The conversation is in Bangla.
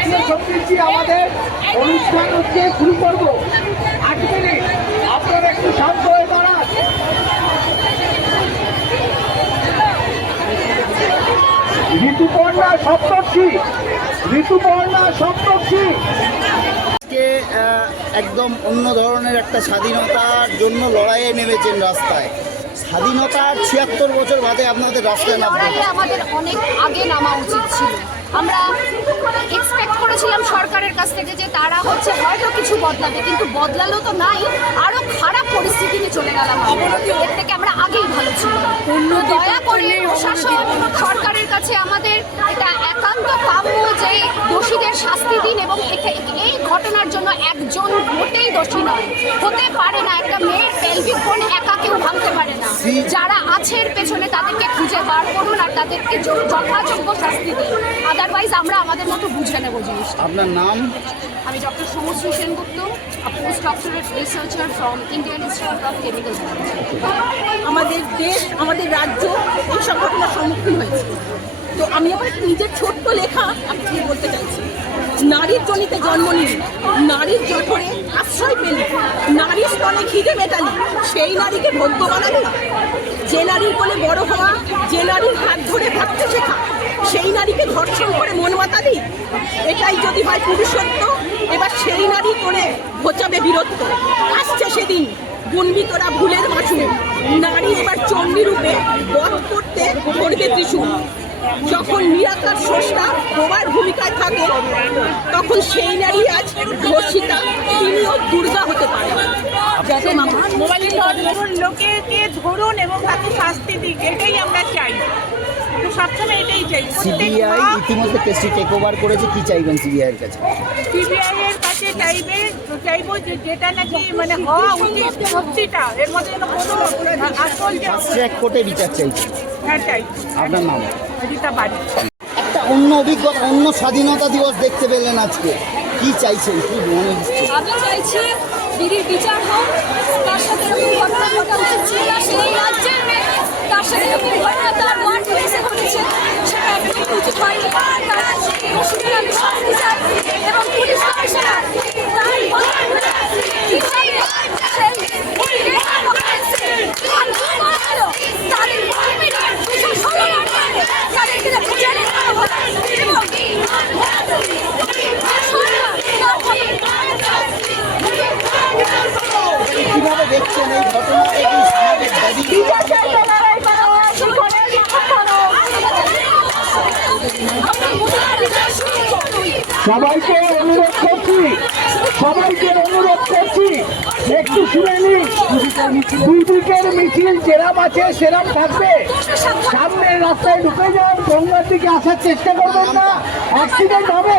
জাতীয় সঙ্গীতটি আমাদের অনুষ্ঠান হচ্ছে শুরু করব। 8 মিনিট আপনারা একটু শান্ত হয়ে দাঁড়ান। ঋতুপর্ণা সপ্তর্ষি, ঋতুপর্ণা সপ্তর্ষি। একদম অন্য ধরনের একটা স্বাধীনতার জন্য লড়াইয়ে নেমেছেন রাস্তায়। স্বাধীনতার 76 বছর বাদে আপনাদের রাস্তায় নামতে আমাদের অনেক আগে নামা উচিত ছিল। আমরা এক্সপেক্ট করেছিলাম সরকারের কাছ থেকে যে তারা হয়তো কিছু বদলাবে, কিন্তু বদলালো তো নাই, আরো খারাপ পরিস্থিতিতে চলে গেলাম। এর থেকে আমরা আগেই ভালো ছিল। দয়া করে প্রশাসন সরকারের কাছে আমাদের এটা একান্ত কাম্য যে দোষীদের শাস্তি দিন, এবং এই ঘটনার জন্য একজন মোটেই দোষী নয়, হতে পারে না। একটা মেয়ের পেলভিক বোন একা কেউ ভাঙতে পারে না। যারা আছে এর পেছনে তাদেরকে খুঁজে বার করুন আর তাদেরকে যথাযোগ্য শাস্তি দিন, আদারওয়াইজ আমরা আমাদের মতো বুঝে নেব জিনিসটা। আপনার নাম? আমি doctor Samashree Sengupta, post doctorate researcher from Indian institute of chemical biology. আমাদের দেশ, আমাদের রাজ্য এই সব ঘটনার সম্মুখীন হয়েছে। তো আমি আবার নিজের ছোট্ট লেখা আপনাকে বলতে চাইছি। নারীর জনিতে জন্ম নিলি, নারীর জঠরে আশ্রয় পেলি, নারীর স্তনে খিদে মেটালি, সেই নারীকে ভোগ্য বানালি। যে নারীর কোলে বড় হওয়া, যে নারীর হাত ধরে ভাবতে শেখা, সেই নারীকে ধর্ষণ করে মন মাতালি। এটাই যদি হয় পুরুষত্ব, এবার সেই নারী করে ঘোচাবে বীরত্ব। আসছে সেদিন গুনবি তোরা ভুলের মাসুল, নারী এবার চণ্ডী রূপে বধ করতে ধরবে ত্রিশূল। যখন নিরাকার স্রষ্টা প্রবার ভূমিকায় থাকে, তখন সেই নারী আজ ধর্ষিতা, তিনিও দুর্গা হতে পারে। মোবাইলের লোকেকে ধরুন এবং তাকে শাস্তি দিক, এটাই আমরা চাই। সবসময় এটাই চাই। সিবিআই ইতিমধ্যে কেসটি টেক ওভার করেছে, কি চাইবেন সিবিআই এর কাছে? সিবিআই এর কাছে চাইবো যে যেটা নাকি মানে হওয়া উচিত সত্যিটা, এর মধ্যে কোনো আসল যে ফাস্ট ট্র্যাক কোর্টে বিচার চাইছে। হ্যাঁ চাই। আপনার নাম? রীতা বাড়ি। একটা অন্য অভিজ্ঞতা, অন্য স্বাধীনতা দিবস দেখতে পেলেন আজকে, কি চাইছেন, কি মনে হচ্ছে? আমি চাইছি দিদির বিচার হোক, তার সাথে এরকম ঘটনা ঘটা উচিত ছিল না। সেই রাজ্যের মেয়ে, তার সাথে এরকম ঘটনা তার ওয়ার্ড পুলিশে ঘটেছে, সেটা একদম উচিত হয়নি। তারা দোষীদের আমি শাস্তি চাই, এবং পুলিশ কমিশনার তার কিভাবে দেখছেন এই ঘটনাকে? কি সামাজিক দাবি? সবাইকে অনুরোধ করছি একটু শুনে নিন। দুদিকের মিছিল যেরাম আছে সেরাম থাকবে। সামনের রাস্তায় ঢুকে যান, গঙ্গার দিকে আসার চেষ্টা করবেন না, অ্যাক্সিডেন্ট হবে।